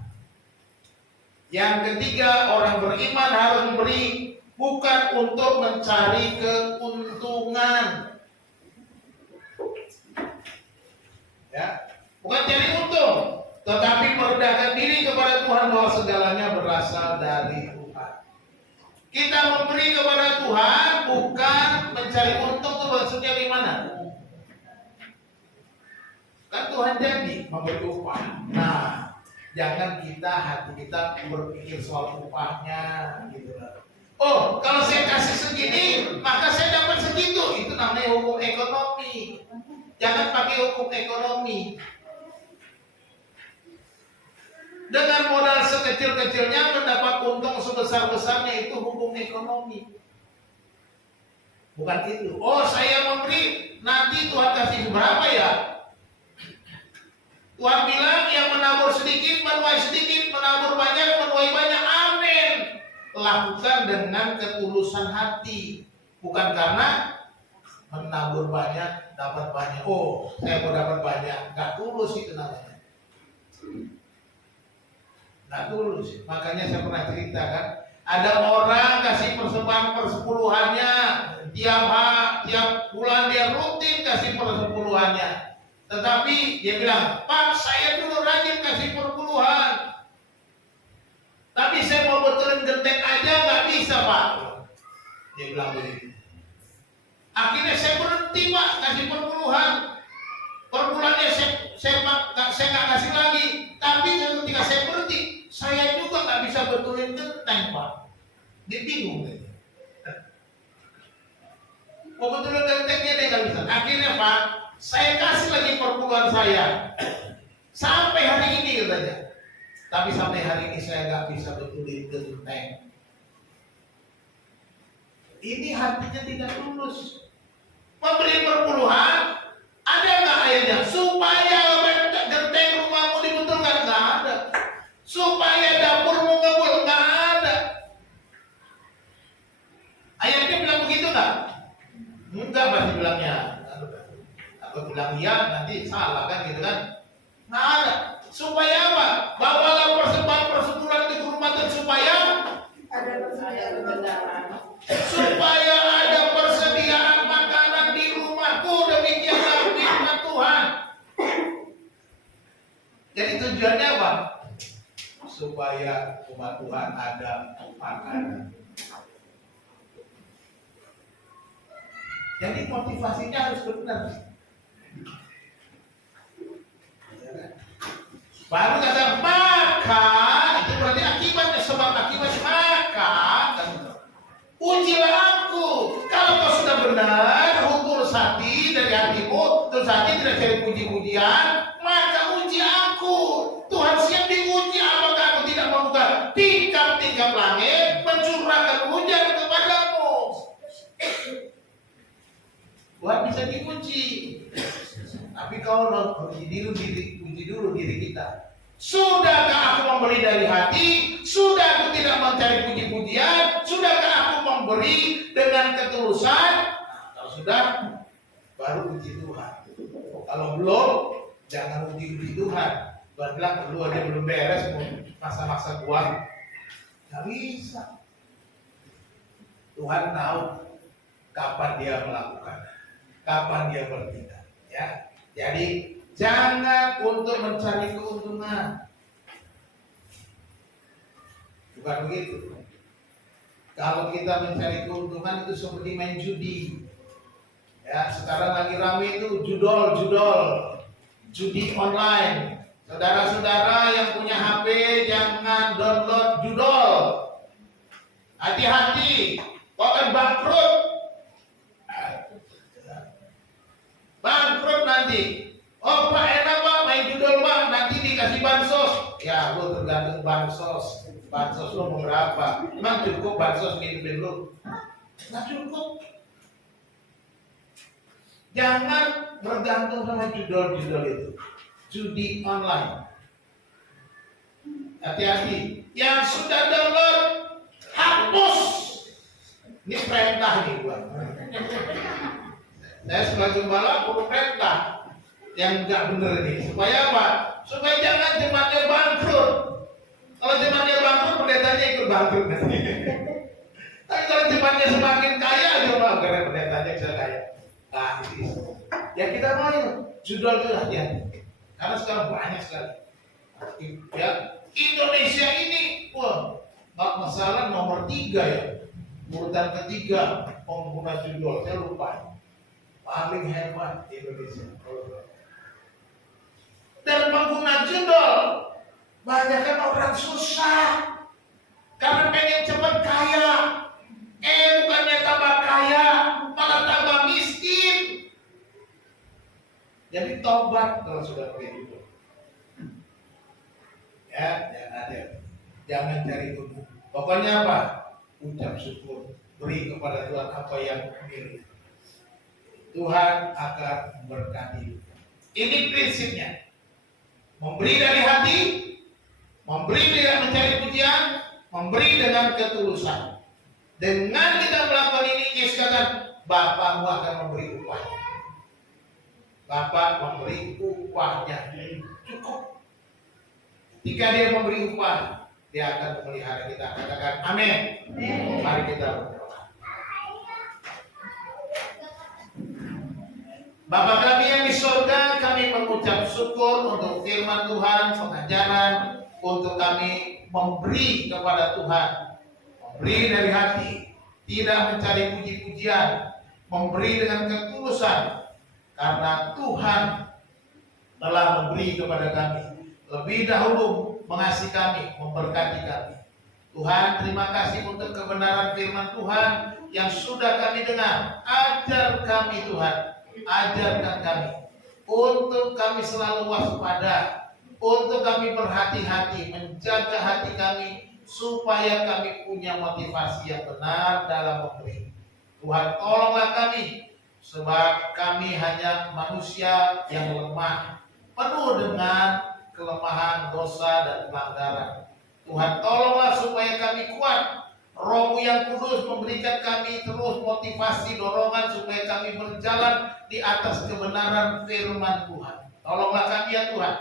Yang ketiga, orang beriman harus memberi bukan untuk mencari keuntungan. Ya, bukan cari untung, tetapi merendahkan diri kepada Tuhan bahwa segalanya berasal dari Tuhan. Kita memberi kepada Tuhan bukan mencari untung, itu maksudnya gimana? Kan Tuhan janji memberi upah. Nah, jangan hati kita berpikir soal upahnya gitu lah. Oh, kalau saya kasih segini, maka saya dapat segitu. Itu namanya hukum ekonomi. Jangan pakai hukum ekonomi. Dengan modal sekecil-kecilnya mendapat untung sebesar-besarnya, itu hukum ekonomi. Bukan itu. Oh, saya memberi, nanti Tuhan kasih berapa ya? Tuhan bilang yang menabur sedikit menuai sedikit, menabur banyak menuai banyak. Amin. Lakukan dengan ketulusan hati, bukan karena menabur banyak dapat banyak. Oh, saya mau dapat banyak, nggak tulus itu namanya. Nggak tulus. Makanya saya pernah cerita kan, ada orang kasih persembahan persepuluhannya, tiap bulan dia rutin kasih persepuluhannya. Tetapi dia bilang, Pak, saya dulu rajin kasih perpuluhan, tapi saya mau betulin genteng aja nggak bisa, Pak. Dia bilang begitu. Akhirnya saya berhenti, Pak, kasih perpuluhan. Per bulannya saya nggak kasih lagi. Tapi ketika saya berhenti, saya juga nggak bisa betulin genteng, Pak. Dia bingung gitu. Mau betulin gentengnya dia nggak bisa. Akhirnya, Pak, saya kasih lagi perpuluhan saya sampai hari ini katanya. Tapi sampai hari ini saya nggak bisa betulin genteng. Ini hatinya tidak tulus. Memberi perpuluhan, ada nggak ayatnya? Supaya genteng rumahmu dibetulkan, nggak ada. Supaya dapurmu ngebul, nggak ada. Ayatnya bilang begitu nggak? Enggak, pasti bilangnya. Aku bilang iya, nanti salah kan gitu kan? Nah ada. Supaya apa? Bawalah persembahan persepuluhan ke rumah dan supaya Ada persediaan makanan. supaya ada persediaan makanan di rumahku, demikianlah firman Tuhan. Jadi tujuannya apa? Supaya umat Tuhan ada makanan. Jadi motivasinya harus benar. Baru kata maka, itu berarti akibatnya, sebab akibat maka ujilah aku. Kalau kau sudah benar ukur hati dari hatimu, terus hati tidak cari puji-pujian, maka uji aku. Tuhan siap diuji apakah aku tidak membuka tingkap-tingkap langit, mencurahkan hujan kepadamu. Tuhan bisa diuji. Tapi kalau uji dulu diri kita. Sudahkah aku memberi dari hati? Sudah aku tidak mencari puji-pujian? Sudahkah aku memberi dengan ketulusan? Nah, kalau sudah, baru uji Tuhan. Kalau belum, jangan uji Tuhan. Tuhan bilang, lu aja belum beres, mau masa-masa gua. Gak bisa. Tuhan tahu kapan dia melakukan, kapan dia bertindak. Ya. Jadi jangan untuk mencari keuntungan. Bukan begitu. Kalau kita mencari keuntungan itu seperti main judi. Ya, sekarang lagi ramai itu judi online. Saudara-saudara yang punya HP jangan download judol. Hati-hati, kau akan bangkrut. Bangkrut nanti. Oh Pak, enak Pak, main judul Pak, nanti dikasih bansos. Ya lu tergantung bansos. Bansos lu mau berapa? Emang cukup bansos ngidupin lu? Nggak cukup. Jangan bergantung sama judul-judul itu. Judi online. Hati-hati. Yang sudah download, hapus. Ini perintah nih gua. Saya sebagai gembala perlu perintah yang enggak benar ini. Supaya apa? Supaya jangan jemaatnya bangkrut. Kalau jemaatnya bangkrut, pendetanya ikut bangkrut. Tapi kalau pendetanya semakin kaya aja malah karena pendetanya bisa kaya. Nah, itu. Ya kita mau itu judul itu ya. Karena sekarang banyak sekali. Ya, Indonesia ini, wah, nggak masalah nomor 3 ya. Urutan ketiga pengguna judul, saya lupa. Paling hebat di Indonesia. Dan pengguna judul banyak kan orang susah karena pengen cepat kaya. Bukannya tambah kaya, malah tambah miskin. Jadi tobat kalau sudah begitu. Ya, jangan cari gunung. Pokoknya apa? Ucap syukur, beri kepada Tuhan apa yang milik. Tuhan akan memberkati. Ini prinsipnya. Memberi dari hati, memberi dengan mencari pujian, memberi dengan ketulusan. Dengan kita melakukan ini, Yesus katakan, Bapakmu akan memberi upahnya. Bapak memberi upahnya. Cukup. Jika dia memberi upah, dia akan memelihara kita. Katakan amin. Mari kita berdoa. Bapa kami yang di surga, kami mengucap syukur untuk firman Tuhan, pengajaran, untuk kami memberi kepada Tuhan. Memberi dari hati, tidak mencari puji-pujian, memberi dengan ketulusan, karena Tuhan telah memberi kepada kami. Lebih dahulu mengasihi kami, memberkati kami. Tuhan, terima kasih untuk kebenaran firman Tuhan yang sudah kami dengar. Ajar kami Tuhan, ajarkan kami untuk kami selalu waspada, untuk kami berhati-hati, menjaga hati kami supaya kami punya motivasi yang benar dalam memberi. Tuhan, tolonglah kami, sebab kami hanya manusia yang lemah, penuh dengan kelemahan, dosa, dan pelanggaran. Tuhan, tolonglah supaya kami kuat. Roh-Mu yang kudus memberikan kami terus motivasi, dorongan supaya kami berjalan di atas kebenaran firman Tuhan. Tolonglah kami ya Tuhan.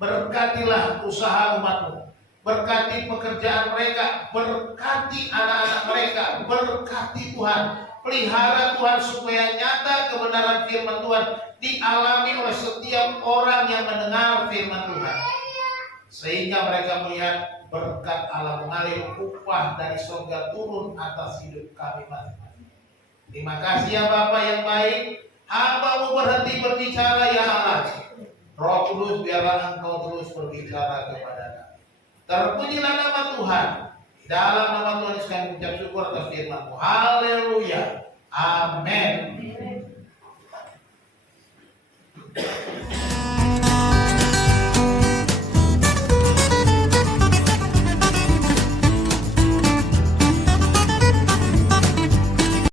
Berkatilah usaha umat-Mu. Berkati pekerjaan mereka. Berkati anak-anak mereka. Berkati Tuhan. Pelihara Tuhan supaya nyata kebenaran firman Tuhan dialami oleh setiap orang yang mendengar firman Tuhan. Sehingga mereka melihat berkat Allah mengalir, upah dari surga turun atas hidup kami masing-masing. Terima kasih ya Bapa yang baik. Hamba-Mu berhenti berbicara ya Allah. Roh Kudus, biarlah Engkau terus berbicara kepada kami. Terpujilah nama Tuhan. Di dalam nama Tuhan Yesus kami ucap syukur atas firman-Mu. Haleluya. Amin.